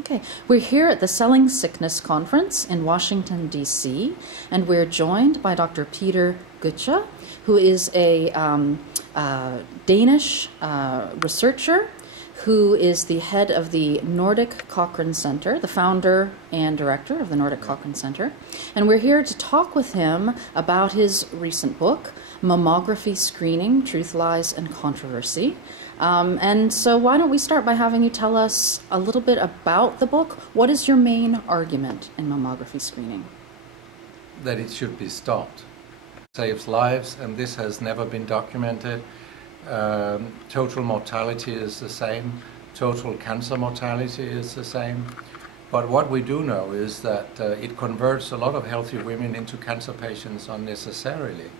Okay, we're here at the Selling Sickness Conference in Washington, D.C., and we're joined by Dr. Peter Gotzsche, who is a Danish researcher who is the head of the Nordic Cochrane Center, the founder and director of the Nordic Cochrane Center. And we're here to talk with him about his recent book, Mammography Screening, Truth, Lies, and Controversy. And so why don't we start by having you tell us a little bit about the book. What is your main argument in mammography screening? That it should be stopped. It saves lives, and this has never been documented. Total mortality is the same. Total cancer mortality is the same. But what we do know is that it converts a lot of healthy women into cancer patients unnecessarily.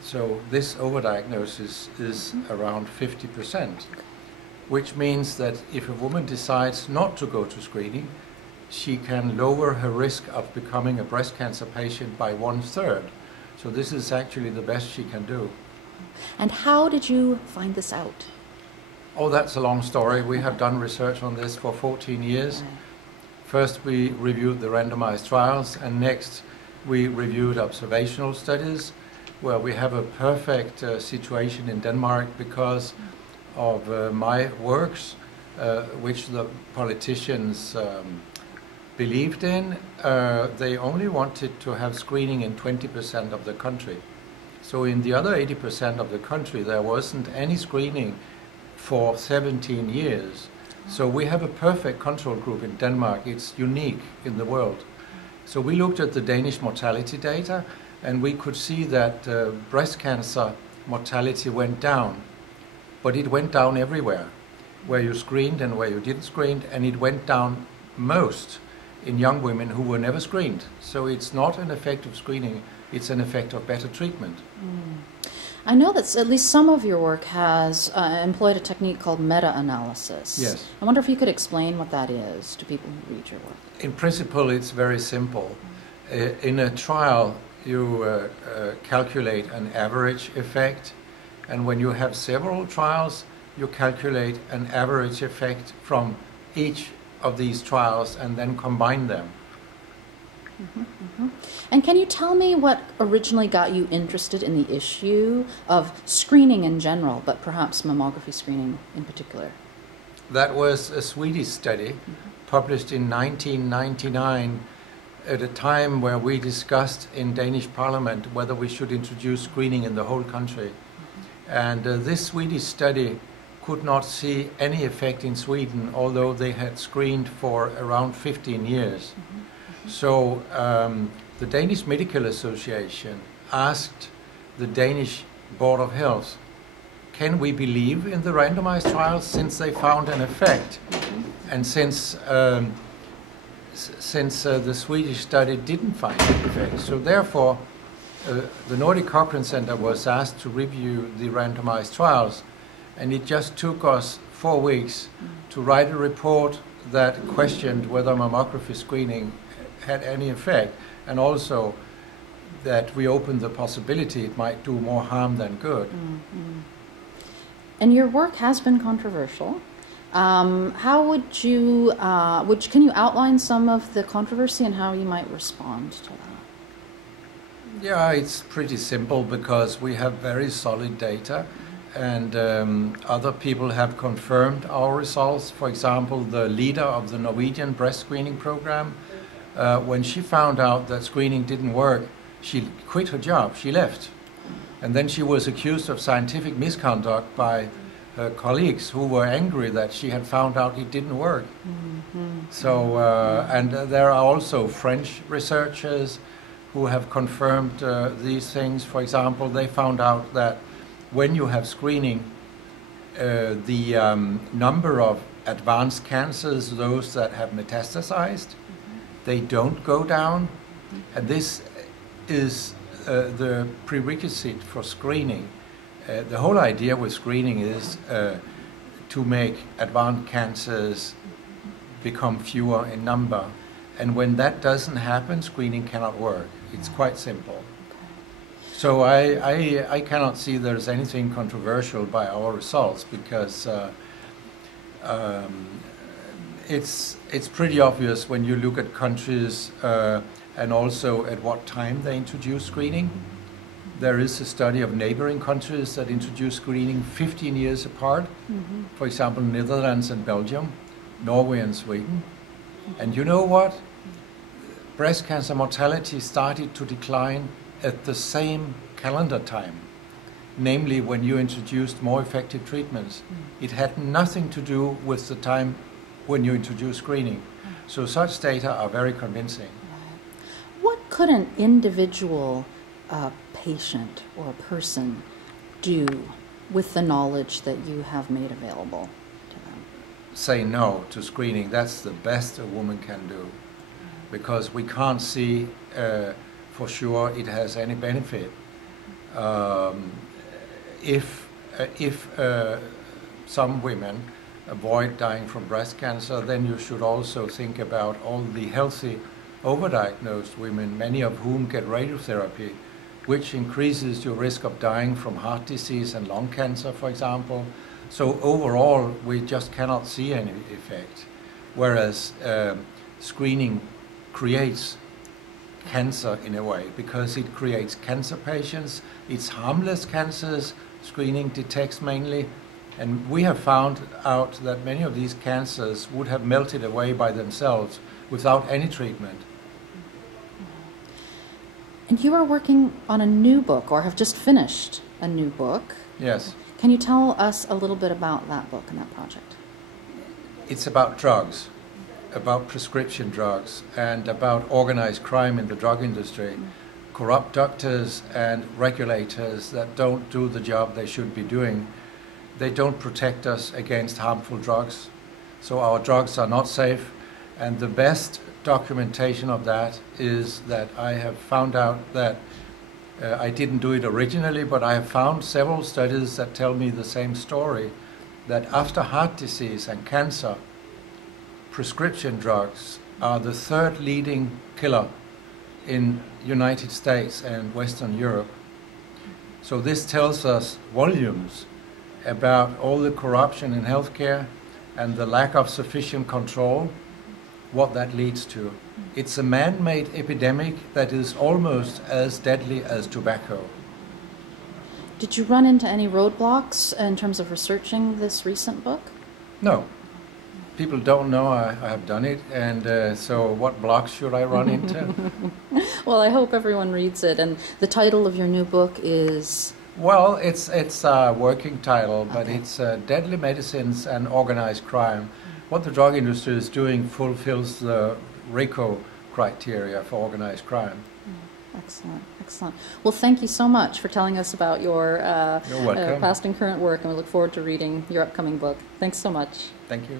So this overdiagnosis is around 50%, which means that if a woman decides not to go to screening, she can lower her risk of becoming a breast cancer patient by 1/3. So this is actually the best she can do. And how did you find this out? Oh, that's a long story. We have done research on this for 14 years. First we reviewed the randomized trials, and next we reviewed observational studies, where we have a perfect situation in Denmark because of my works, which the politicians believed in. They only wanted to have screening in 20% of the country. So in the other 80% of the country, there wasn't any screening for 17 years. So we have a perfect control group in Denmark. It's unique in the world. So we looked at the Danish mortality data, and we could see that breast cancer mortality went down. But it went down everywhere, where you screened and where you didn't screen, and it went down most in young women who were never screened. So it's not an effect of screening, it's an effect of better treatment. I know that at least some of your work has employed a technique called meta-analysis. Yes. I wonder if you could explain what that is to people who read your work. In principle, it's very simple. In a trial, you calculate an average effect, and when you have several trials, you calculate an average effect from each of these trials and then combine them. And can you tell me what originally got you interested in the issue of screening in general, but perhaps mammography screening in particular? That was a Swedish study published in 1999 at a time where we discussed in Danish Parliament whether we should introduce screening in the whole country. And this Swedish study could not see any effect in Sweden, although they had screened for around 15 years. So the Danish Medical Association asked the Danish Board of Health, can we believe in the randomized trials since they found an effect? And since the Swedish study didn't find an effect. So therefore, the Nordic Cochrane Center was asked to review the randomized trials, and it just took us 4 weeks to write a report that questioned whether mammography screening had any effect, and also that we opened the possibility it might do more harm than good. And your work has been controversial. How would you, can you outline some of the controversy and how you might respond to that? Yeah, it's pretty simple because we have very solid data, and other people have confirmed our results. For example, the leader of the Norwegian breast screening program, when she found out that screening didn't work, she quit her job, she left. And then she was accused of scientific misconduct by her colleagues who were angry that she had found out it didn't work. So, and there are also French researchers who have confirmed these things. For example, they found out that when you have screening, the number of advanced cancers, those that have metastasized, they don't go down. And this is the prerequisite for screening. The whole idea with screening is to make advanced cancers become fewer in number. And when that doesn't happen, screening cannot work. It's quite simple. So I cannot see there's anything controversial by our results, because it's pretty obvious when you look at countries and also at what time they introduce screening. There is a study of neighboring countries that introduce screening 15 years apart. For example, Netherlands and Belgium, Norway and Sweden. And you know what? Breast cancer mortality started to decline at the same calendar time, namely when you introduced more effective treatments. It had nothing to do with the time when you introduced screening. So such data are very convincing. What could an individual patient or person do with the knowledge that you have made available to them? Say no to screening. That's the best a woman can do, because we can't see for sure it has any benefit. If some women avoid dying from breast cancer, then you should also think about all the healthy overdiagnosed women, many of whom get radiotherapy, which increases your risk of dying from heart disease and lung cancer, for example. So overall, we just cannot see any effect, whereas screening creates cancer in a way, because it creates cancer patients. It's harmless cancers screening detects mainly, and we have found out that many of these cancers would have melted away by themselves without any treatment. And you are working on a new book, or have just finished a new book. Yes. Can you tell us a little bit about that book and that project? It's about drugs, about prescription drugs, and about organized crime in the drug industry. Corrupt doctors and regulators that don't do the job they should be doing. They don't protect us against harmful drugs, so our drugs are not safe. And the best documentation of that is that I have found out that I didn't do it originally, but I have found several studies that tell me the same story, that after heart disease and cancer, prescription drugs are the third leading killer in United States and Western Europe. So this tells us volumes about all the corruption in healthcare and the lack of sufficient control, what that leads to. It's a man-made epidemic that is almost as deadly as tobacco. Did you run into any roadblocks in terms of researching this recent book? No. People don't know I have done it, and so what blocks should I run into? Well, I hope everyone reads it. And the title of your new book is? Well, it's a working title, but Okay. it's Deadly Medicines and Organized Crime. What the drug industry is doing fulfills the RICO criteria for organized crime. Excellent, excellent. Well, thank you so much for telling us about your You're welcome. past and current work, and we look forward to reading your upcoming book. Thanks so much. Thank you.